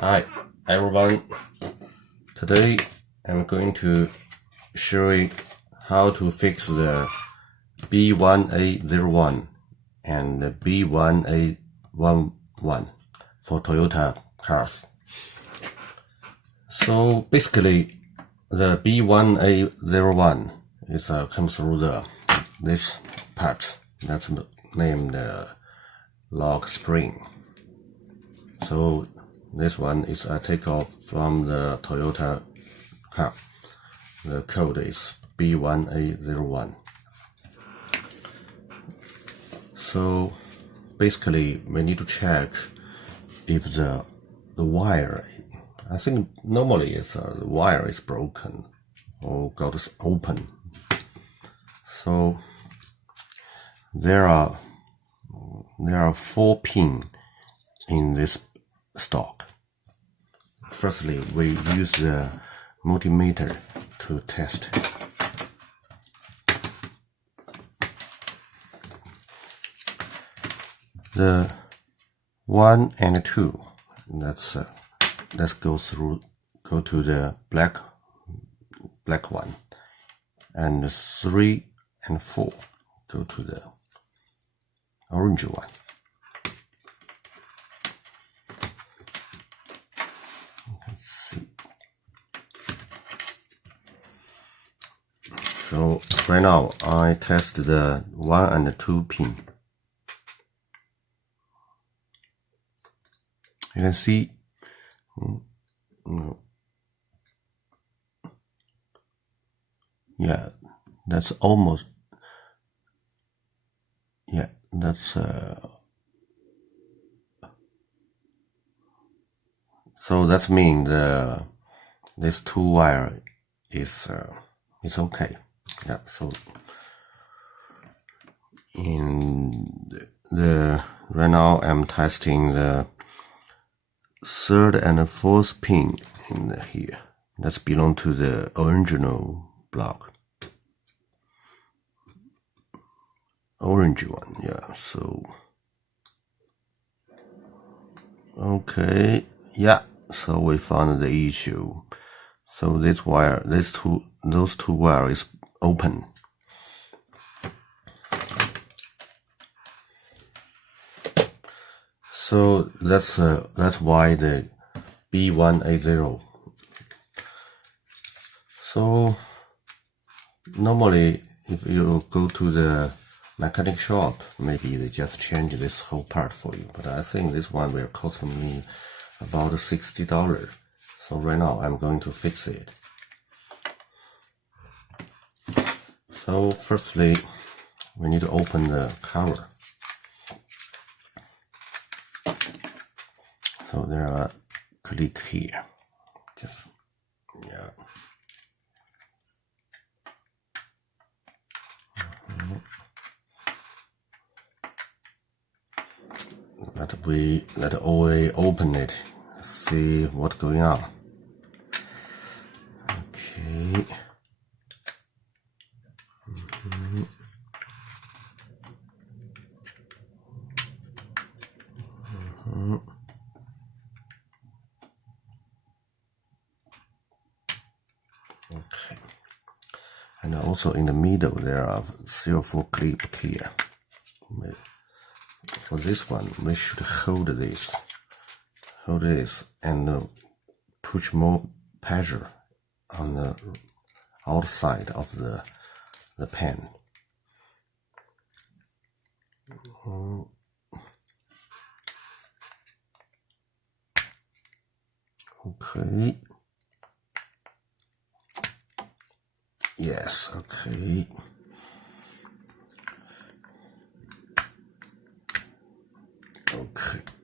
Hi everyone, today I'm going to show you how to fix the B1801 and the B1811 for Toyota cars. So basically the B1801 comes through this part that's named lock spring. So this one is a takeoff from the Toyota car. The code is B1801. So basically we need to check if the wire, I think normally the wire is broken or got open. So there are 4 pins in this stock. Firstly, we use the multimeter to test. The 1 and 2, let's go to the black one, and 3 and 4 go to the orange one. So right now I test the 1 and 2 pin. You can see yeah, that's almost, yeah, that's so that means this 2 wire is okay. Yeah, so right now I'm testing the 3rd and 4th pin in here. That belong to the original block. Orange one, yeah, so okay, yeah, so we found the issue. So this wire, those two wires open. So that's why the B1801. So normally if you go to the mechanic shop, maybe they just change this whole part for you, but I think this one will cost me about $60. So right now I'm going to fix it. So firstly, we need to open the cover. So there are click here. Just, yeah. Let OA open it, see what's going on. Okay. Okay. And also in the middle there are 3 or 4 clips here. For this one, we should hold this and push more pressure on the outside of the pen. Okay. Yes, okay.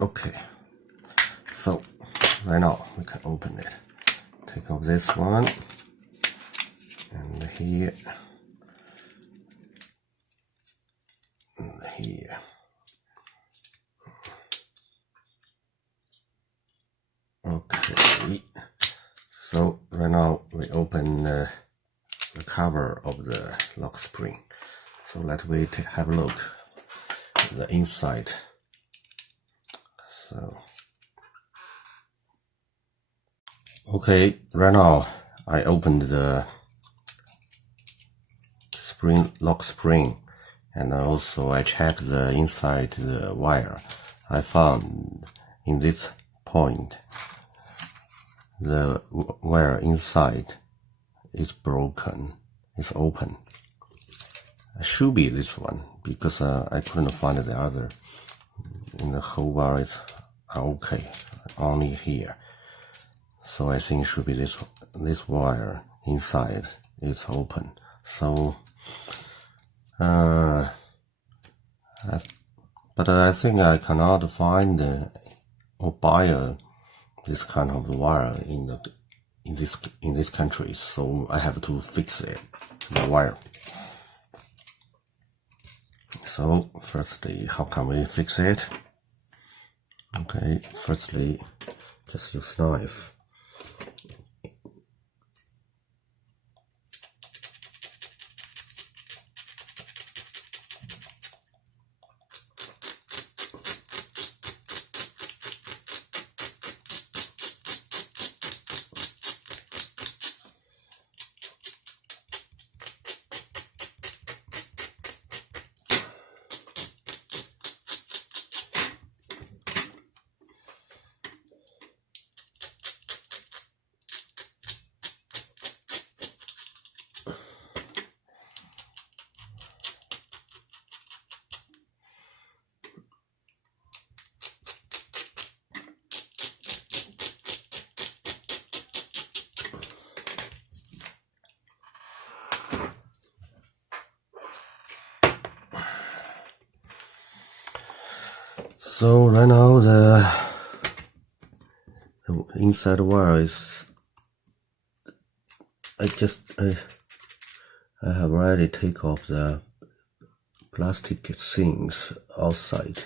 Okay. So right now we can open it. Take off this one and here and here. Okay. So right now we open the cover of the lock spring. So let me have a look at the inside. So Okay, right now I opened the lock spring, and also I checked the inside the wire. I found in this point the wire inside is broken, it's open. It should be this one because I couldn't find the other. In the whole wire is okay, only here. So I think it should be this wire inside is open. So but I think I cannot find or buy this kind of wire in this country, so I have to fix it, the wire. So firstly, how can we fix it? Okay, firstly, just use knife. So right now the inside wire is, I have already take off the plastic things outside.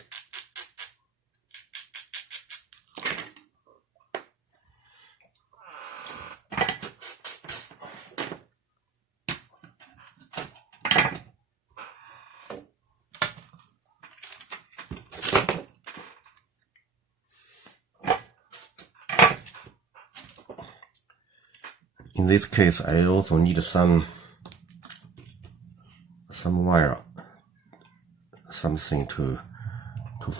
In this case, I also need some wire, something to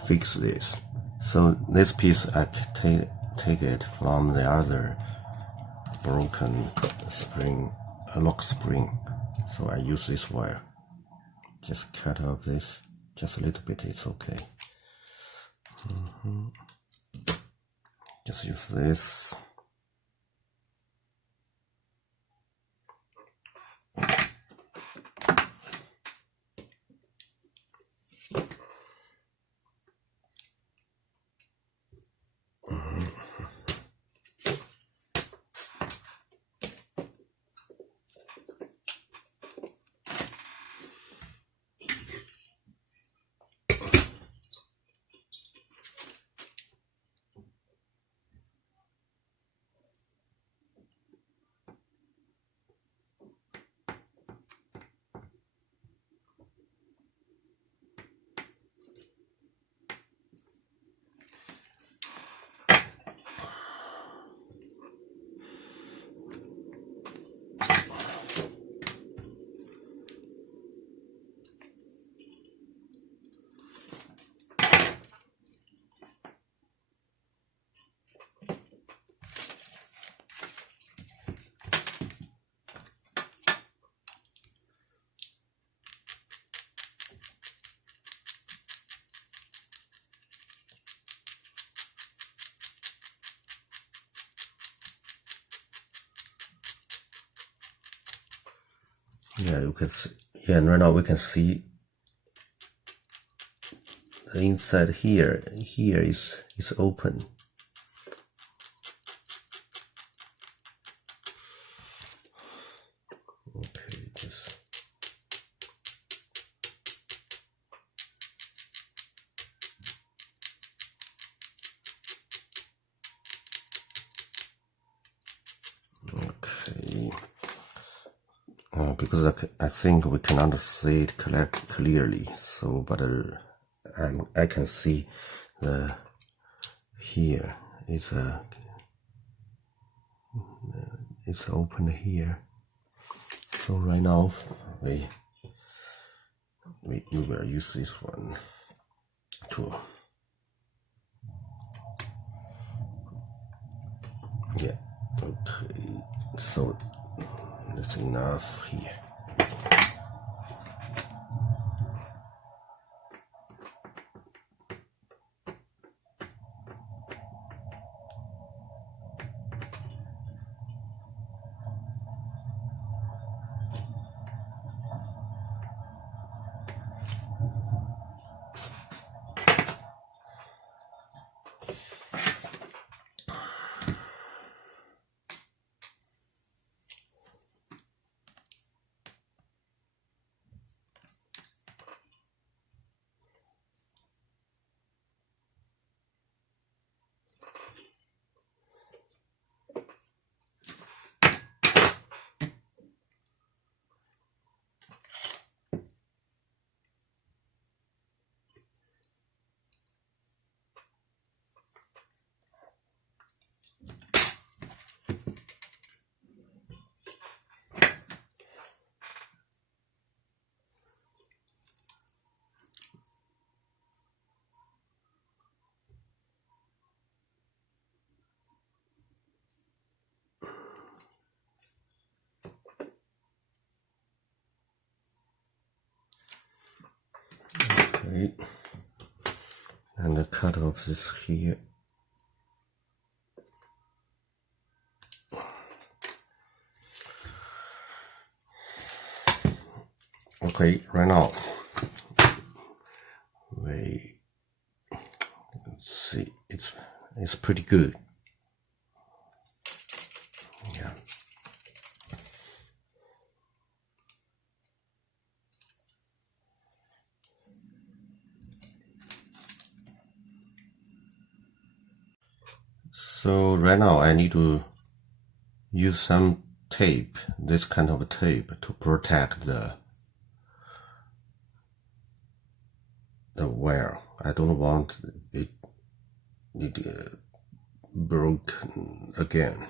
fix this. So this piece I take it from the other broken spring, lock spring. So I use this wire. Just cut off this, just a little bit. It's okay. Just use this. Yeah, you can see, yeah, and right now we can see the inside here is open. Okay, just okay. Because I think we cannot see it clearly. So, but I can see the here is it's open here. So right now we will use this one to, yeah, okay, so that's enough here. Okay, and the cut off this here. Okay, right now let's see, it's pretty good. Yeah. So right now I need to use some tape, this kind of tape, to protect the wire. I don't want it broken again.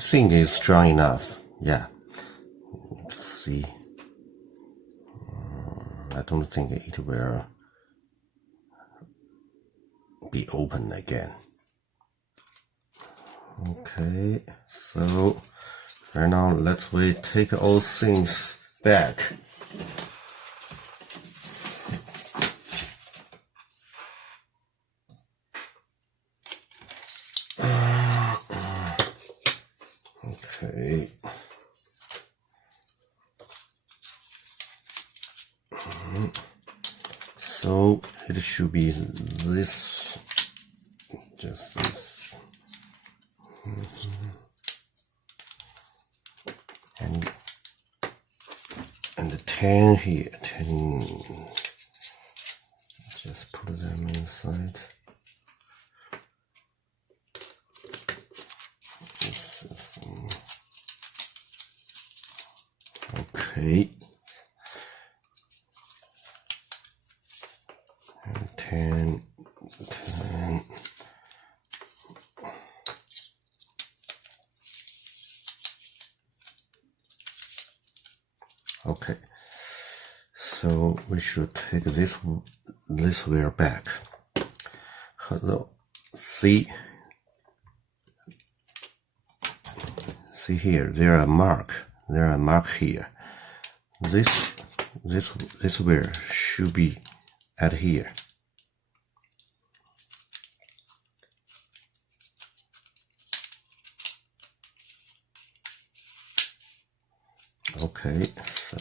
think it's strong enough. Yeah. Let's see. I don't think it will be open again. Okay, so right now let's take all things back. Okay. So it should be this, just this. And the 10 here, 10. Just put them inside. Okay. And 10. Okay. So we should take this wheel back. Hello. See here, there are mark here. This wheel should be at here. Okay, so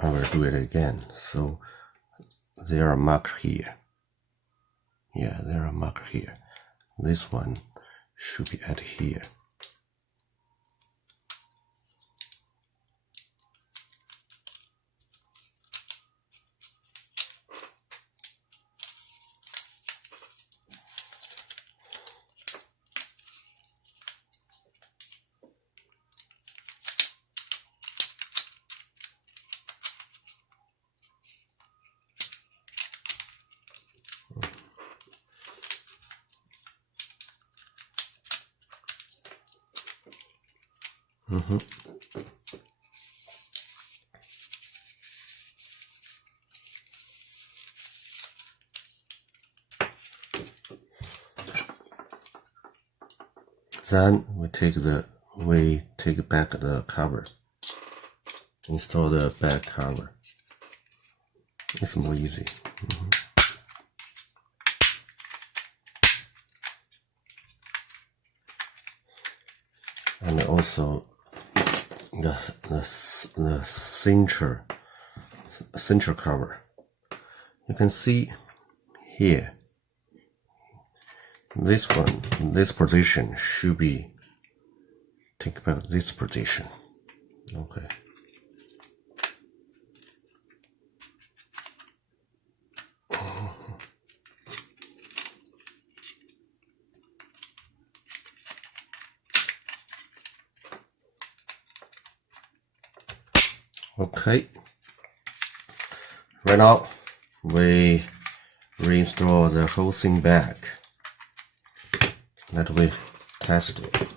I will do it again. So there are marks here. Yeah, there are marks here. This one should be at here. Then we take back the cover. Install the back cover. It's more easy. And also the cincher cover. You can see here, this position should be take back this position. Okay. Okay. Right now, we reinstall the whole thing back. Let me test it.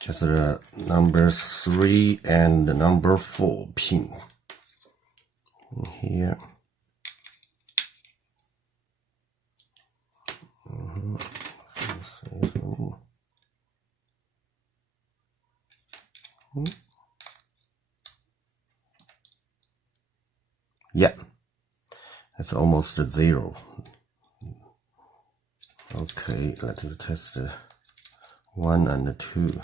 Just the number 3 and the number 4 pin here. Yeah, it's almost 0. Okay, let's test the 1 and 2.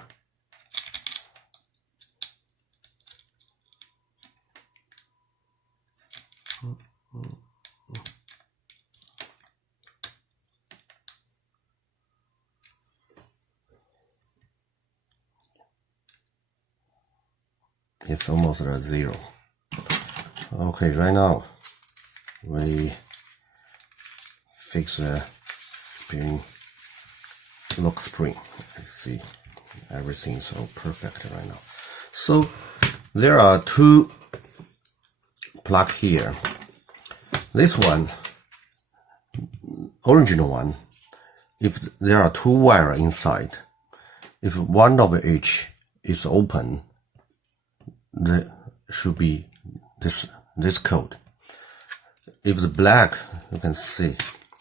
it's almost a 0. Okay, right now we fix the spring, lock spring. Let's see, everything's all perfect right now. So there are 2 plug here. This one, original one, if there are 2 wires inside, if one of each is open, there should be this code. If the black, you can see,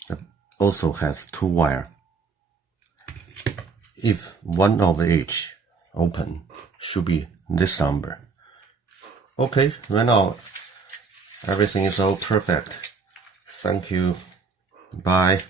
it also has 2 wires. If one of each open, should be this number. Okay, right now everything is all perfect. Thank you. Bye.